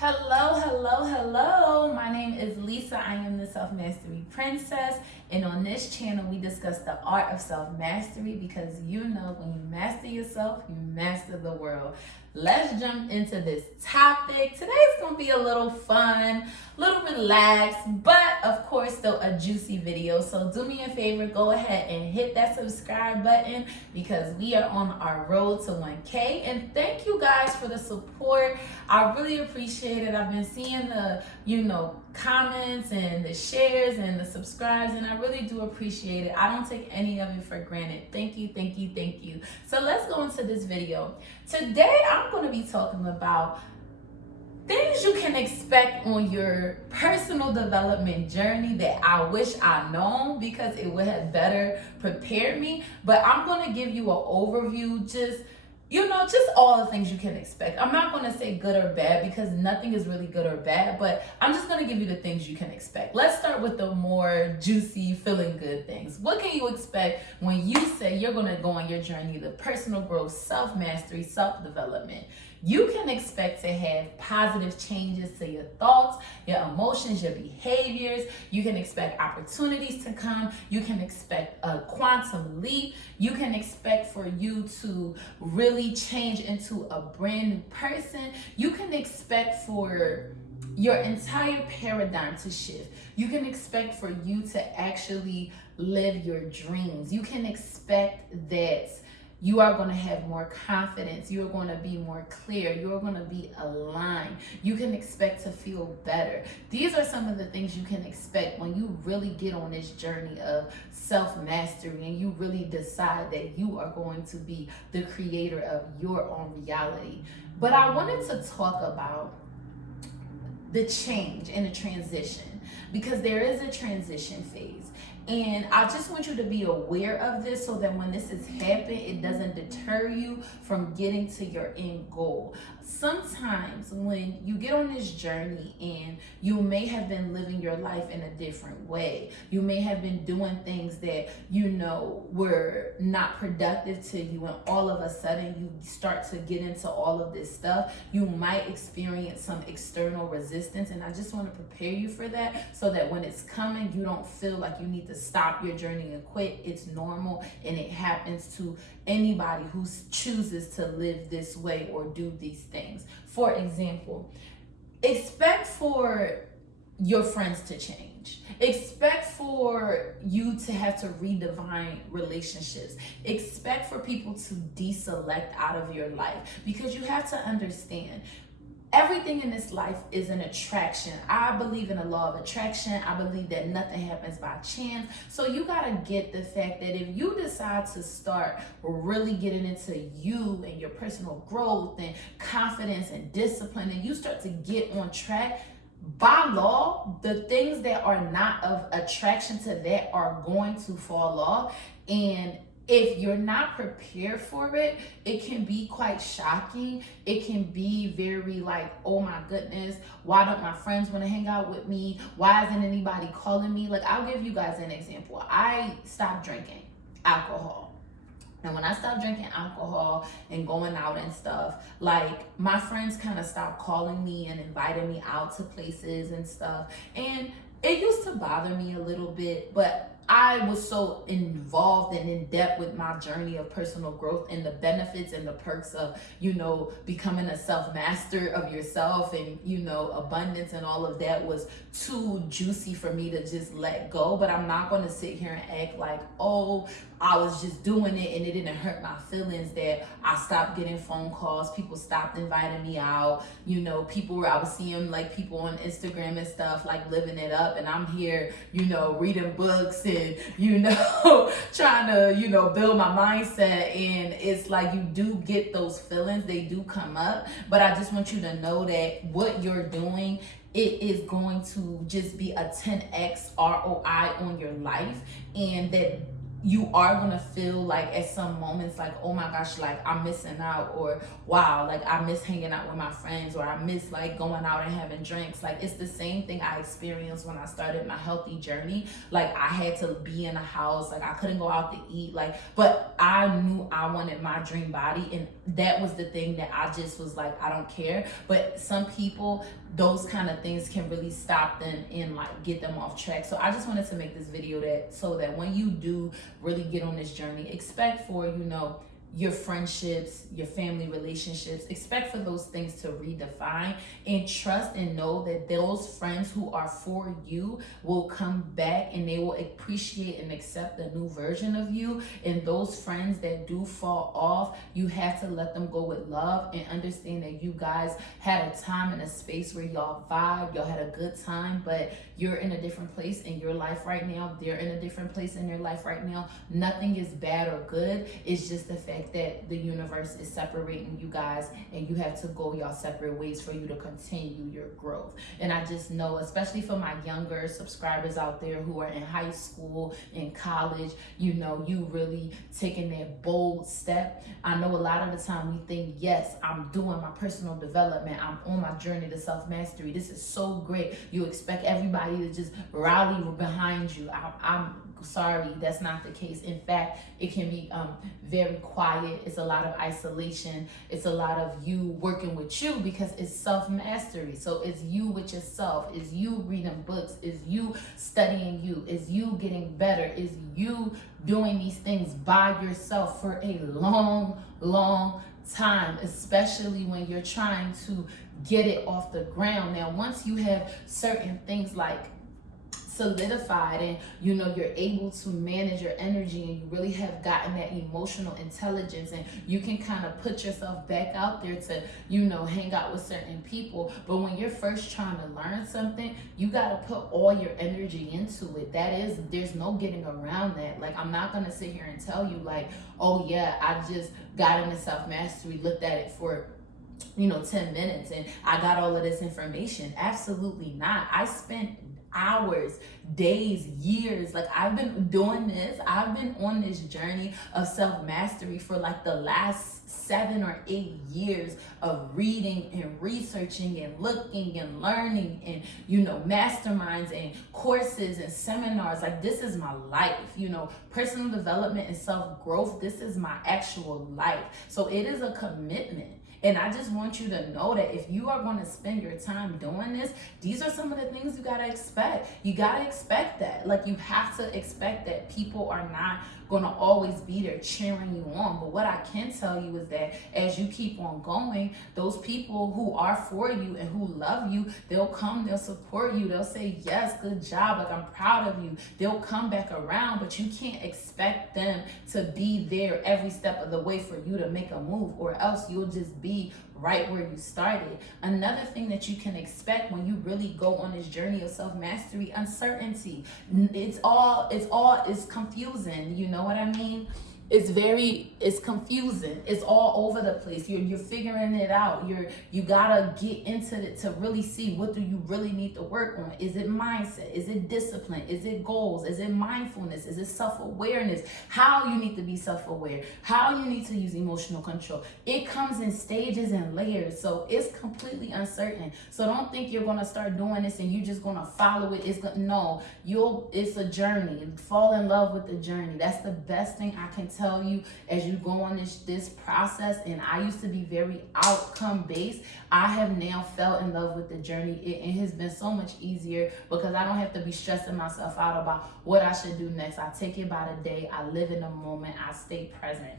Hello. My name is Lisa. I am the Self-Mastery Princess. And on this channel, we discuss the art of self-mastery because you know when you master yourself, you master the world. Let's jump into this topic. Today's going to be a little fun, a little relaxed, but of course still a juicy video. So do me a favor, go ahead and hit that subscribe button because we are on our road to 1K. And thank you guys for the support. I really appreciate it. I've been seeing the, comments and the shares and the subscribes, and I really do appreciate it. I don't take any of it for granted. Thank you. So let's go into this video. Today, I'm going to be talking about things you can expect on your personal development journey that I wish I'd known because it would have better prepared me. But I'm going to give you an overview, just all the things you can expect. I'm not going to say good or bad because nothing is really good or bad, but I'm just going to give you the things you can expect. Let's start with the more juicy, feeling good things. What can you expect when you say you're going to go on your journey to personal growth, self-mastery, self-development? You can expect to have positive changes to your thoughts, your emotions, your behaviors. You can expect opportunities to come. You can expect a quantum leap. You can expect for you to really change into a brand new person. You can expect for your entire paradigm to shift. You can expect for you to actually live your dreams. You can expect that you are going to have more confidence. You're going to be more clear. You're going to be aligned. You can expect to feel better. These are some of the things you can expect when you really get on this journey of self-mastery and you really decide that you are going to be the creator of your own reality. But I wanted to talk about the change and the transition because there is a transition phase. And I just want you to be aware of this so that when this has happened, it doesn't deter you from getting to your end goal. Sometimes when you get on this journey and you may have been living your life in a different way, you may have been doing things that were not productive to you, and all of a sudden you start to get into all of this stuff, you might experience some external resistance. And I just want to prepare you for that so that when it's coming, you don't feel like you need to stop your journey and quit. It's normal, and it happens to anybody who chooses to live this way or do these things. For example, expect for your friends to change. Expect for you to have to redefine relationships. Expect for people to deselect out of your life because you have to understand everything in this life is an attraction. I believe in the law of attraction. I believe that nothing happens by chance. So you got to get the fact that if you decide to start really getting into you and your personal growth and confidence and discipline, and you start to get on track, by law, the things that are not of attraction to that are going to fall off. And if you're not prepared for it, it can be quite shocking. It can be very like, oh my goodness, why don't my friends want to hang out with me? Why isn't anybody calling me? Like, I'll give you guys an example. I stopped drinking alcohol. And when I stopped drinking alcohol and going out and stuff, like my friends kind of stopped calling me and inviting me out to places and stuff. And it used to bother me a little bit, but I was so involved and in depth with my journey of personal growth and the benefits and the perks of, becoming a self-master of yourself and, abundance and all of that was too juicy for me to just let go. But I'm not going to sit here and act like, oh, I was just doing it and it didn't hurt my feelings that I stopped getting phone calls. People stopped inviting me out. I was seeing like people on Instagram and stuff like living it up. And I'm here, reading books and, trying to, build my mindset. And it's like you do get those feelings. They do come up. But I just want you to know that what you're doing, it is going to just be a 10x ROI on your life. And that you are going to feel like at some moments like, oh my gosh, like I'm missing out, or wow, like I miss hanging out with my friends, or I miss like going out and having drinks. Like it's the same thing I experienced when I started my healthy journey. Like I had to be in a house, like I couldn't go out to eat, like, but I knew I wanted my dream body, and that was the thing that I just was like, I don't care. But some people, those kind of things can really stop them and like get them off track. So I just wanted to make this video so that when you do really get on this journey, expect for, your friendships, your family relationships, expect for those things to redefine, and trust and know that those friends who are for you will come back and they will appreciate and accept the new version of you. And those friends that do fall off, you have to let them go with love and understand that you guys had a time and a space where y'all vibe, y'all had a good time, but you're in a different place in your life right now. They're in a different place in their life right now. Nothing is bad or good. It's just the fact that the universe is separating you guys, and you have to go your separate ways for you to continue your growth. And I just know, especially for my younger subscribers out there who are in high school, in college, you really taking that bold step. I know a lot of the time we think, yes, I'm doing my personal development, I'm on my journey to self-mastery, this is so great. You expect everybody to just rally behind you. I'm sorry, that's not the case. In fact, it can be very quiet. It's a lot of isolation. It's a lot of you working with you, because it's self-mastery. So it's you with yourself. It's you reading books. It's you studying you. It's you getting better. It's you doing these things by yourself for a long, long time, especially when you're trying to get it off the ground. Now, once you have certain things like solidified, and you're able to manage your energy, and you really have gotten that emotional intelligence, and you can kind of put yourself back out there to hang out with certain people. But when you're first trying to learn something, you got to put all your energy into it. There's no getting around that. Like, I'm not gonna sit here and tell you like, oh yeah, I just got into self-mastery, looked at it for 10 minutes and I got all of this information. Absolutely not. I spent hours, days, years. Like, I've been doing this. I've been on this journey of self-mastery for like the last 7 or 8 years of reading and researching and looking and learning and, masterminds and courses and seminars. Like, this is my life, personal development and self-growth. This is my actual life. So it is a commitment. And I just want you to know that if you are going to spend your time doing this, these are some of the things you got to expect. You got to expect that. Like, you have to expect that people are not going to always be there cheering you on. But what I can tell you is that as you keep on going, those people who are for you and who love you, they'll come, they'll support you, they'll say, yes, good job, like, I'm proud of you. They'll come back around, but you can't expect them to be there every step of the way for you to make a move, or else you'll just be right where you started. Another thing that you can expect when you really go on this journey of self-mastery: uncertainty. It's confusing. You know what I mean? It's confusing. It's all over the place. You're figuring it out. You gotta get into it to really see, what do you really need to work on? Is it mindset? Is it discipline? Is it goals? Is it mindfulness? Is it self-awareness? How you need to be self-aware? How you need to use emotional control? It comes in stages and layers, so it's completely uncertain. So don't think you're gonna start doing this and you're just gonna follow it. It's a journey. Fall in love with the journey. That's the best thing I can tell you as you go on this process. And I used to be very outcome based. I have now fell in love with the journey. It has been so much easier because I don't have to be stressing myself out about what I should do next. I take it by the day. I live in the moment. I stay present.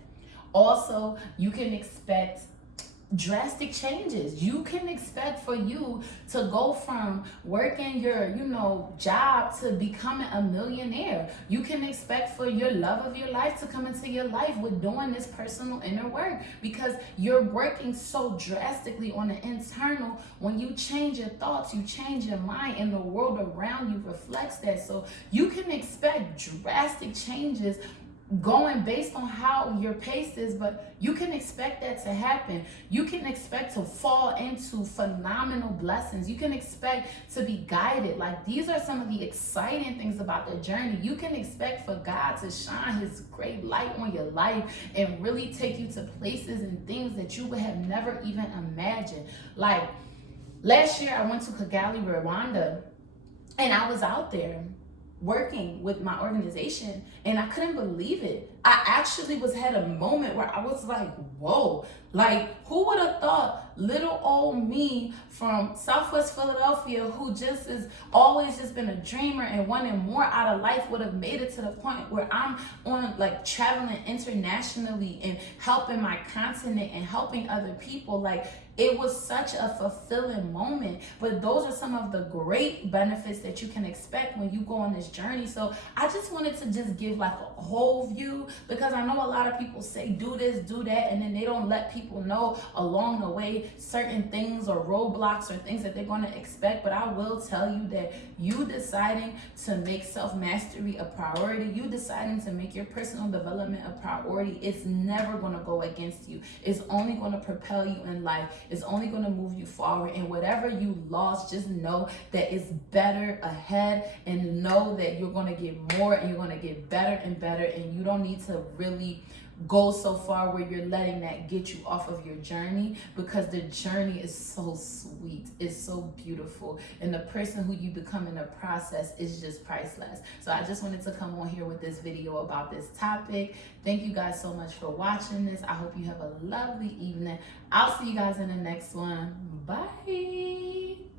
Also, you can expect drastic changes. You can expect for you to go from working your job to becoming a millionaire. You can expect for your love of your life to come into your life with doing this personal inner work, because you're working so drastically on the internal. When you change your thoughts, you change your mind, and the world around you reflects that. So you can expect drastic changes going based on how your pace is, but you can expect that to happen. You can expect to fall into phenomenal blessings. You can expect to be guided. Like, these are some of the exciting things about the journey. You can expect for God to shine his great light on your life and really take you to places and things that you would have never even imagined. Like, last year I went to Kigali, Rwanda, and I was out there working with my organization, and I couldn't believe it. I actually had a moment where I was like, whoa, like who would have thought little old me from Southwest Philadelphia, who just is always just been a dreamer and wanting more out of life, would have made it to the point where I'm on like traveling internationally and helping my continent and helping other people. Like, it was such a fulfilling moment. But those are some of the great benefits that you can expect when you go on this journey. So I just wanted to just give like a whole view, because I know a lot of people say do this, do that, and then they don't let people know along the way certain things or roadblocks or things that they're going to expect. But I will tell you that you deciding to make self-mastery a priority, you deciding to make your personal development a priority, it's never going to go against you. It's only going to propel you in life. It's only going to move you forward. And whatever you lost, just know that it's better ahead, and know that you're going to get more and you're going to get better and better. And you don't need to really go so far where you're letting that get you off of your journey, because the journey is so sweet, it's so beautiful, and the person who you become in the process is just priceless. So I just wanted to come on here with this video about this topic. Thank you guys so much for watching this. I hope you have a lovely evening. I'll see you guys in the next one. Bye.